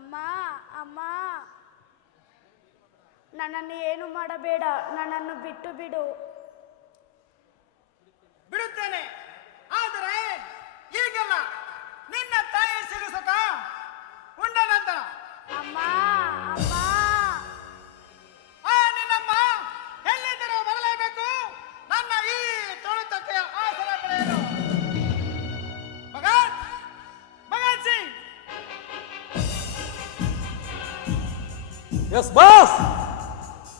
ಅಮ್ಮ ಅಮ್ಮ ನನ್ನನ್ನು ಏನು ಮಾಡಬೇಡ ನನ್ನನ್ನು ಬಿಟ್ಟು ಬಿಡು ಎಸ್ ಬಾಸ್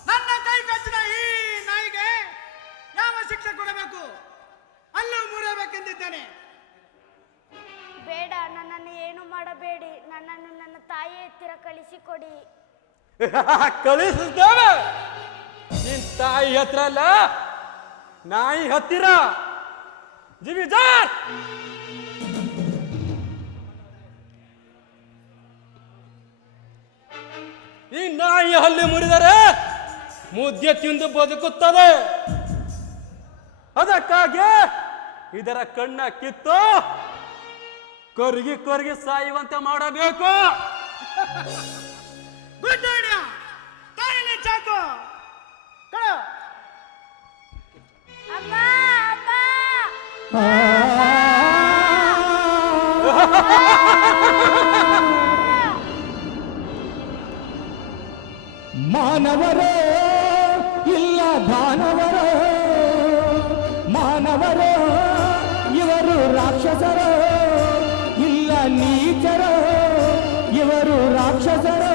ನನ್ನ ಕೈ ಕಚ್ಚಿದ ಈ ನಾಯಿಗೆ ಯಾವ ಶಿಕ್ಷೆ ಕೊಡಬೇಕು? ಅಲ್ಲೂ ಮುರಿಯಬೇಕೆಂದಿದ್ದೇನೆ ಬೇಡ ನನ್ನನ್ನು ಏನು ಮಾಡಬೇಡಿ. ನನ್ನನ್ನು ನನ್ನ ತಾಯಿ ಹತ್ತಿರ ಕಳಿಸಿಕೊಡಿ. ಕಳಿಸಿದ್ದೇವೆ. ನಿನ್ ತಾಯಿ ಹತ್ರ ಅಲ್ಲ ನಾಯಿ ಹತ್ತಿರ. ಜಿವಿಜಾರ್ ಈ ನಾಯಿ ಹಲ್ಲಿ ಮುರಿದರೆ ಮುದ್ದೆ ತಿಂದು ಬದುಕುತ್ತದೆ. ಅದಕ್ಕಾಗಿ ಇದರ ಕಣ್ಣ ಕಿತ್ತು ಕೊರಗಿ ಕೊರಗಿ ಸಾಯುವಂತೆ ಮಾಡಬೇಕು. ಗುಡ್ ಮಾನವರೇ ಇಲ್ಲ ದಾನವರೇ ಮಾನವರೇ ಇವರು ರಾಕ್ಷಸರು ಇಲ್ಲ ನೀಚರು ಇವರು ರಾಕ್ಷಸರು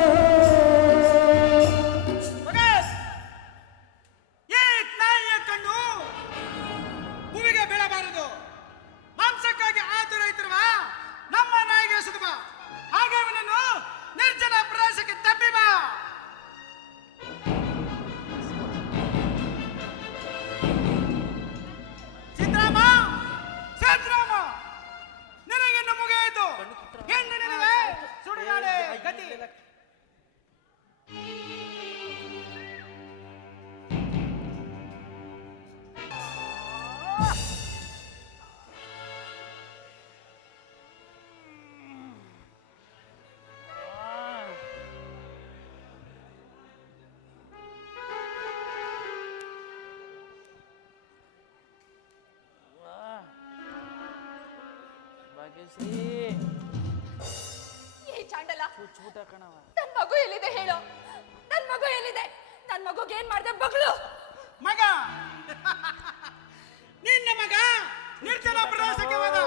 ಭಾಗ್ಯಶ್ರೀ ಈ ಚಾಂಡಲ ಕಣವ ನನ್ ಮಗು ಎಲ್ಲಿದೆ ಹೇಳು? ನನ್ ಮಗು ಎಲ್ಲಿದೆ? ನನ್ ಮಗುಗೆ ಏನ್ ಮಾಡ್ದೆ? ಬಗಳು ಮಗ! ನಿನ್ನ ಮಗ ನಿರ್ಜನ ಪ್ರದೇಶಕ್ಕೆ ಹೋದ.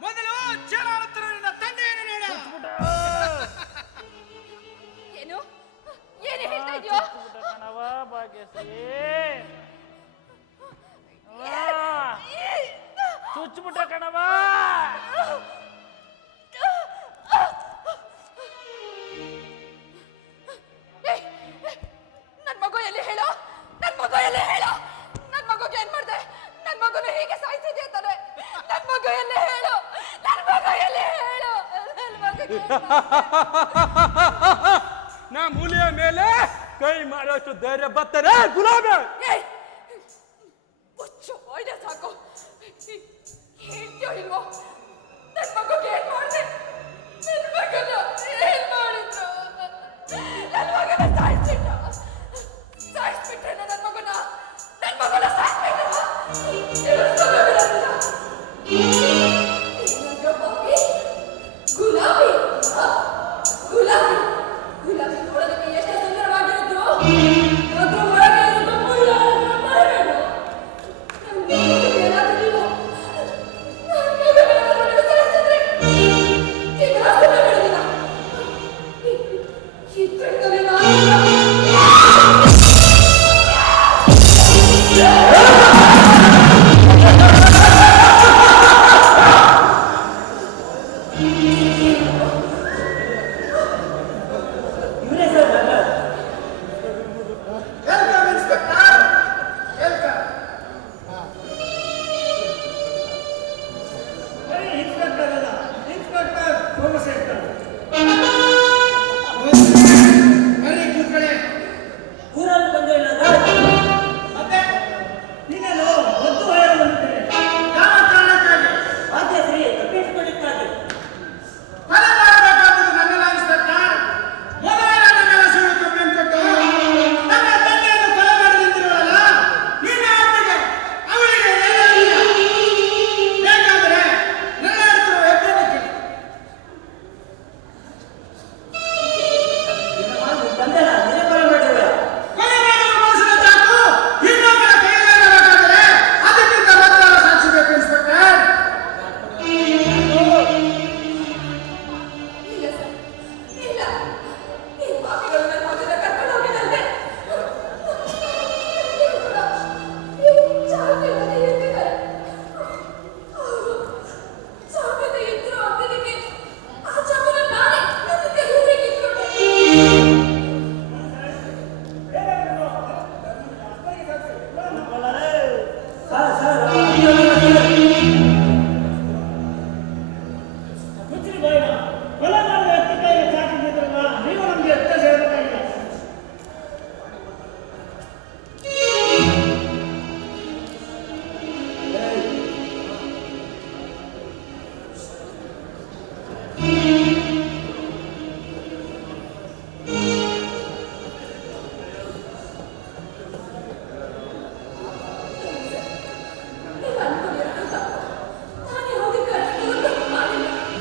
ಮೊದಲು ಚೇಳಾಡುತ್ತಿರುವ ನಿನ್ನ ತಂದೆಯನ್ನು ನೋಡ. ಏನು? ಏನು ಹೇಳ್ತಾ ಇದೆಯೋ? ಕಣವ ಭಾಗ್ಯಶ್ರೀ. ಚುಚ್ಬಿಟ್ಟ ಕಣವ ನನ್ ಮಗು ಎಲ್ಲಿ ಹೇಳು? ನನ್ ಮಗು ಎಲ್ಲಿ ಹೇಳು? ನನ್ ಮಗುಗೆ ಏನ್ ಮಾಡ್ದೆ? ನನ್ ಮಗುನ ಹೀಗೆ ಸಾಯಿಸಿದೆ ಅಂತಾನೆ ನನ್ ಮಗು ಎಲ್ಲಿ ಹೇಳು? ನನ್ ಮಗು ಎಲ್ಲಿ ಹೇಳು? ನನ್ ನಾ ಮೂಲೆಯ ಮೇಲೆ ಕೈ ಮಾಡೋಷ್ಟು ಧೈರ್ಯ ಬರ್ತಾರೆ ಗುಲಾಬಿ! 일려 일로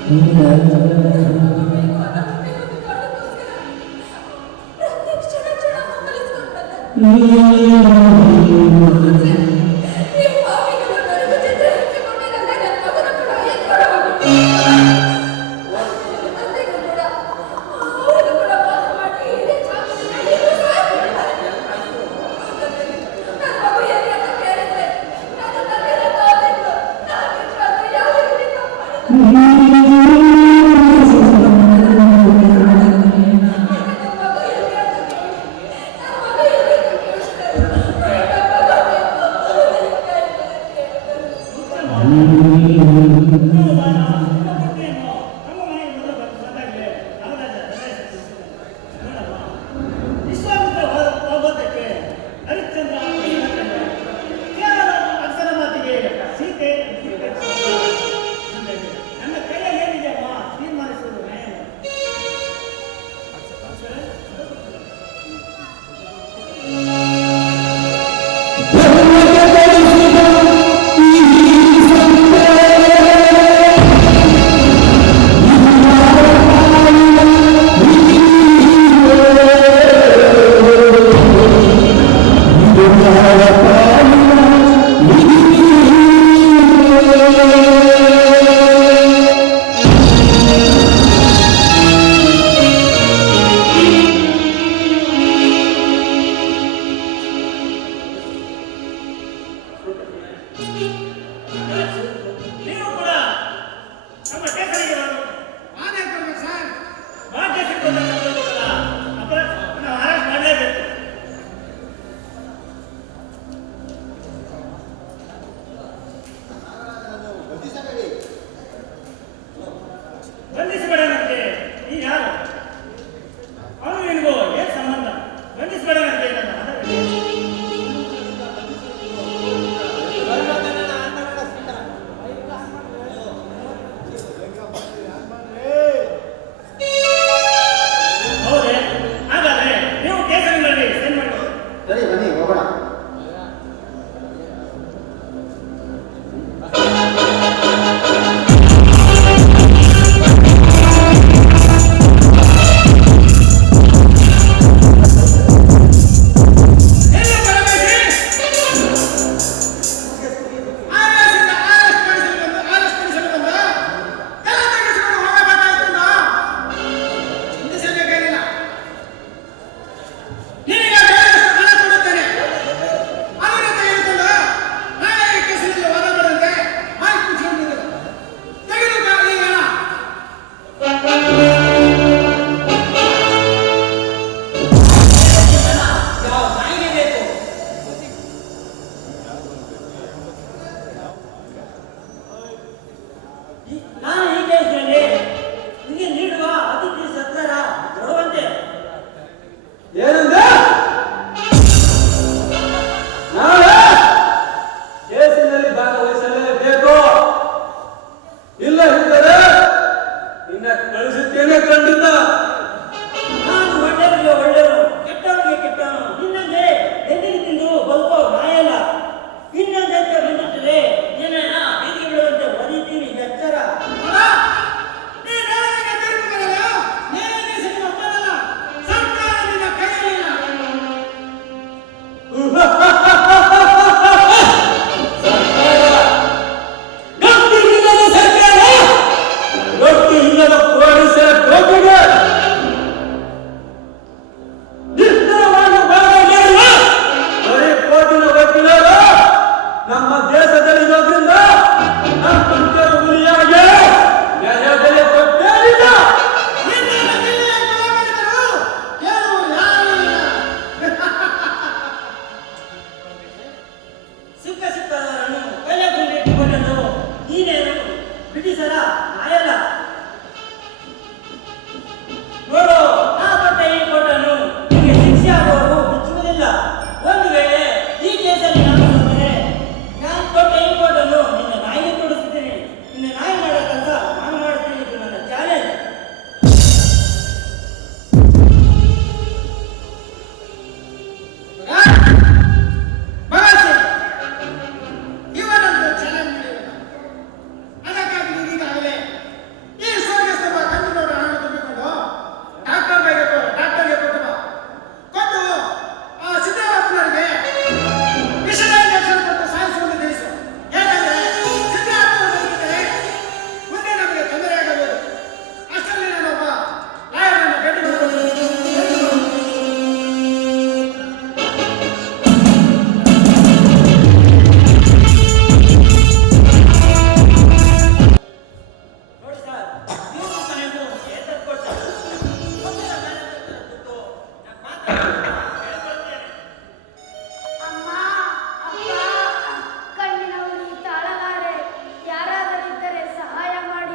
ಪ್ರತಿ Thank you.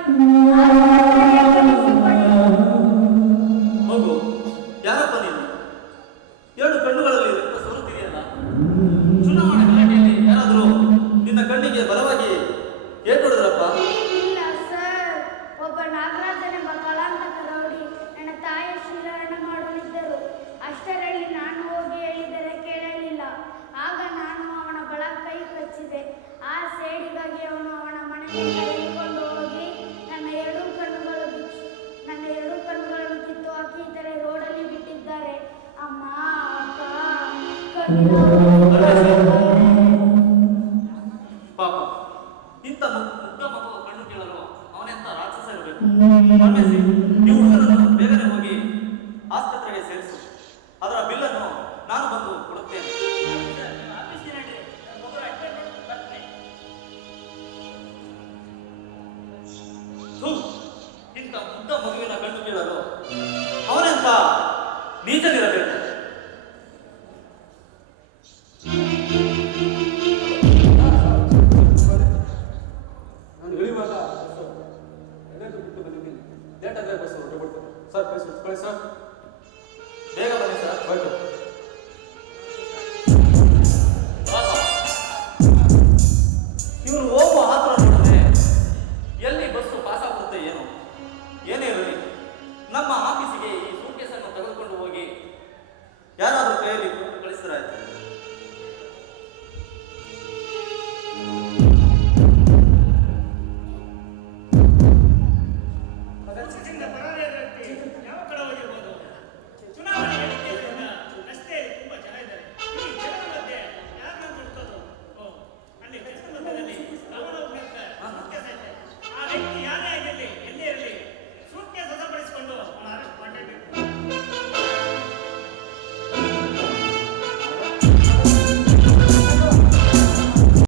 Mm-hmm. ಪಾಪ. ಇಂಥ ಮುಗ್ಧ ಮಕ್ಕಳು ಕಣ್ಣು ಕೇಳಲು ಅವನೆಂತ ರಾಕ್ಷಸ ಇರಬೇಕು. ಮನ್ನಿಸಿ ನೀವು ಬೇರೆ ಬೇಗನೆ ಹೋಗಿ ಆಸ್ಪತ್ರೆಗೆ ಸೇರಿಸು. ಅದರ ಬಿಲ್ಲನ್ನು ನಾನು ಬಂದು ಕೊಡುತ್ತೇನೆ. ಬೇಗ ಬಸ್ ಹೊರಟು ಬಿಡ್ತೀನಿ ಸರ್ ಪ್ಲೀಸ್ ಕಳಿಸ್ ಸರ್. ಬೇಗ ಬನ್ನಿ ಸರ್ ಹೋಯ್ತು.